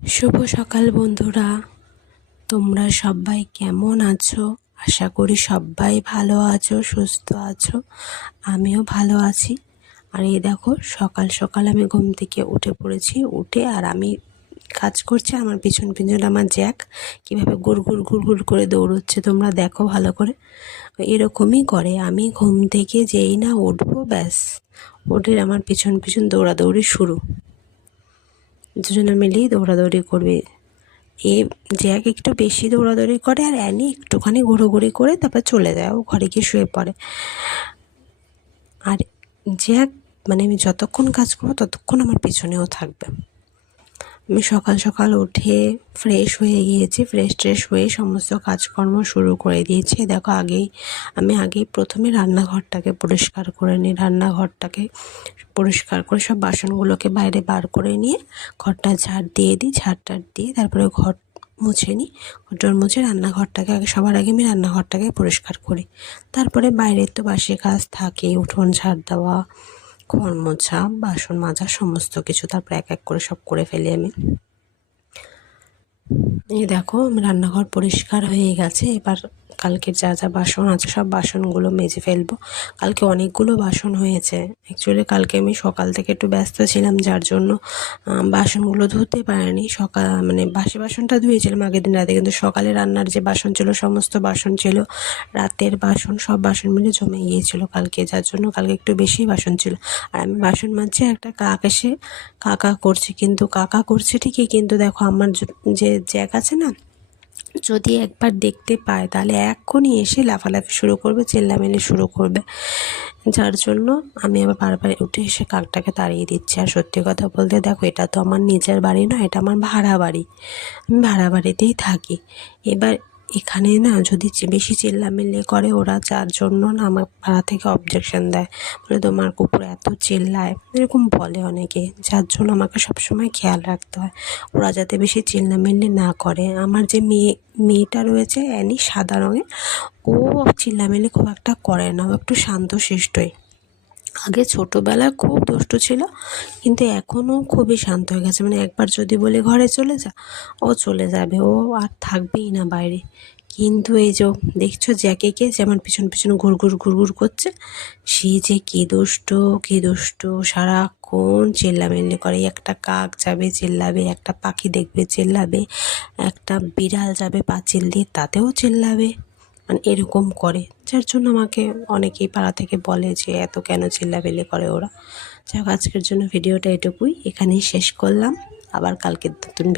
শুভ সকাল বন্ধুরা, তোমরা সবাই কেমন আছো? আশা করি সবাই ভালো আছো, সুস্থ আছো। আমিও ভালো আছি। আর এই দেখো, সকাল সকাল আমি ঘুম থেকে উঠে পড়েছি। উঠে আর আমি কাজ করছি। আমার পিছন পিছন আমার জ্যাক কীভাবে গুড় করে দৌড়চ্ছে তোমরা দেখো ভালো করে। এরকমই করে। আমি ঘুম থেকে যেই না উঠবো, ব্যাস ওদের আমার পিছন পিছন দৌড়াদৌড়ি শুরু। দুজনে মিলেই দৌড়াদৌড়ি করবে। জ্যাক একটু বেশি দৌড়াদৌড়ি করে আর অ্যানি একটুখানি ঘোরাঘুরি করে তারপর চলে যায়, ও ঘরে গিয়ে শুয়ে পড়ে। আর জ্যাক আমি যতক্ষণ কাজ করবো ততক্ষণ আমার পিছনেও থাকবে। আমি সকাল সকাল উঠে ফ্রেশ হয়ে গিয়েছি। ফ্রেশ হয়ে সমস্ত কাজকর্ম শুরু করে দিয়েছি। দেখো, আমি প্রথমে রান্নাঘরটাকে পরিষ্কার করে নিই। রান্নাঘরটাকে পরিষ্কার করে সব বাসনগুলোকে বাইরে বার করে নিয়ে ঘরটা ঝাড় দিয়ে দিই। ঝাড়টার দিয়ে তারপরে ঘর মুছে নিই। ঘরটার মুছে রান্নাঘরটাকে সবার আগে আমি রান্নাঘরটাকে পরিষ্কার করি। তারপরে বাইরের তো বাসি কাজ থাকে, উঠোন ঝাড় দেওয়া, ঘর মোছা, বাসন মাজা, সমস্ত কিছু তারপর এক এক করে সব করে ফেলি আমি। এই দেখো, রান্নাঘর পরিষ্কার হয়ে গেছে। এবার কালকের যা যা বাসন আছে সব বাসনগুলো মেজে ফেলবো। কালকে অনেকগুলো বাসন হয়েছে। অ্যাকচুয়ালি কালকে আমি সকাল থেকে একটু ব্যস্ত ছিলাম, যার জন্য বাসনগুলো ধুতে পারিনি। বাসি বাসনটা ধুয়েছিলাম আগের দিন রাতে, কিন্তু সকালে রান্নার যে বাসন ছিল, সমস্ত বাসন ছিল, রাতের বাসন, সব বাসন মিলে জমে গিয়েছিল কালকে, যার জন্য কালকে একটু বেশি বাসন ছিল। আর আমি বাসন মাজছি, একটা কাক এসে কাকা করছে ঠিকই, কিন্তু দেখো আমার যে জ্যাক আছে না, যদি একবার দেখতে পায় তাহলে এক্ষুনি এসে লাফালাফি শুরু করবে, চেল্লামেলি শুরু করবে, যার জন্য আমি আবার বারবার উঠে এসে কাকটাকে তাড়িয়ে দিচ্ছি। আর সত্যি কথা বলতে দেখো, এটা তো আমার নিজের বাড়ি নয়, এটা আমার ভাড়া বাড়ি। আমি ভাড়া বাড়িতেই থাকি। এবার এখানে না যদি বেশি চিল্লামিল্লি করে ওরা, যার জন্য না আমার ভাড়া থেকে অবজেকশন দেয়, বলে তোমার কুকুর এত চিল্লায়, এরকম বলে অনেকে, যার জন্য আমাকে সবসময় খেয়াল রাখতে হয় ওরা যাতে বেশি চিল্লামিল্লি না করে। আমার যে মেয়েটা রয়েছে অ্যানি, সাদা রঙের, ও চিল্লামিল্লি খুব একটা করে না, ও একটু শান্তশিষ্টই। আগে ছোটোবেলায় খুব দুষ্টু ছিল, কিন্তু এখনও খুবই শান্ত হয়ে গেছে। একবার যদি বলে ঘরে চলে যা, ও চলে যাবে, ও আর থাকবেই না বাইরে। কিন্তু এই যে দেখছো জ্যাকে যেমন পিছন পিছন ঘুরঘুর করছে, সে যে কী দুষ্ট, সারাক্ষণ চিল্লামিল্লি করে। একটা কাক যাবে চিল্লাবে, একটা পাখি দেখবে চিল্লাবে, একটা বিড়াল যাবে পাঁচিল দিয়ে তাতেও চিল্লাবে, এরকম করে, যার জন্য আমাকে অনেকেই পাড়া থেকে বলে যে এত কেন চিল্লামিল্লি করে ওরা। যাই হোক, আজকের জন্য ভিডিওটা এটুকুই, এখানেই শেষ করলাম। আবার কালকে নতুন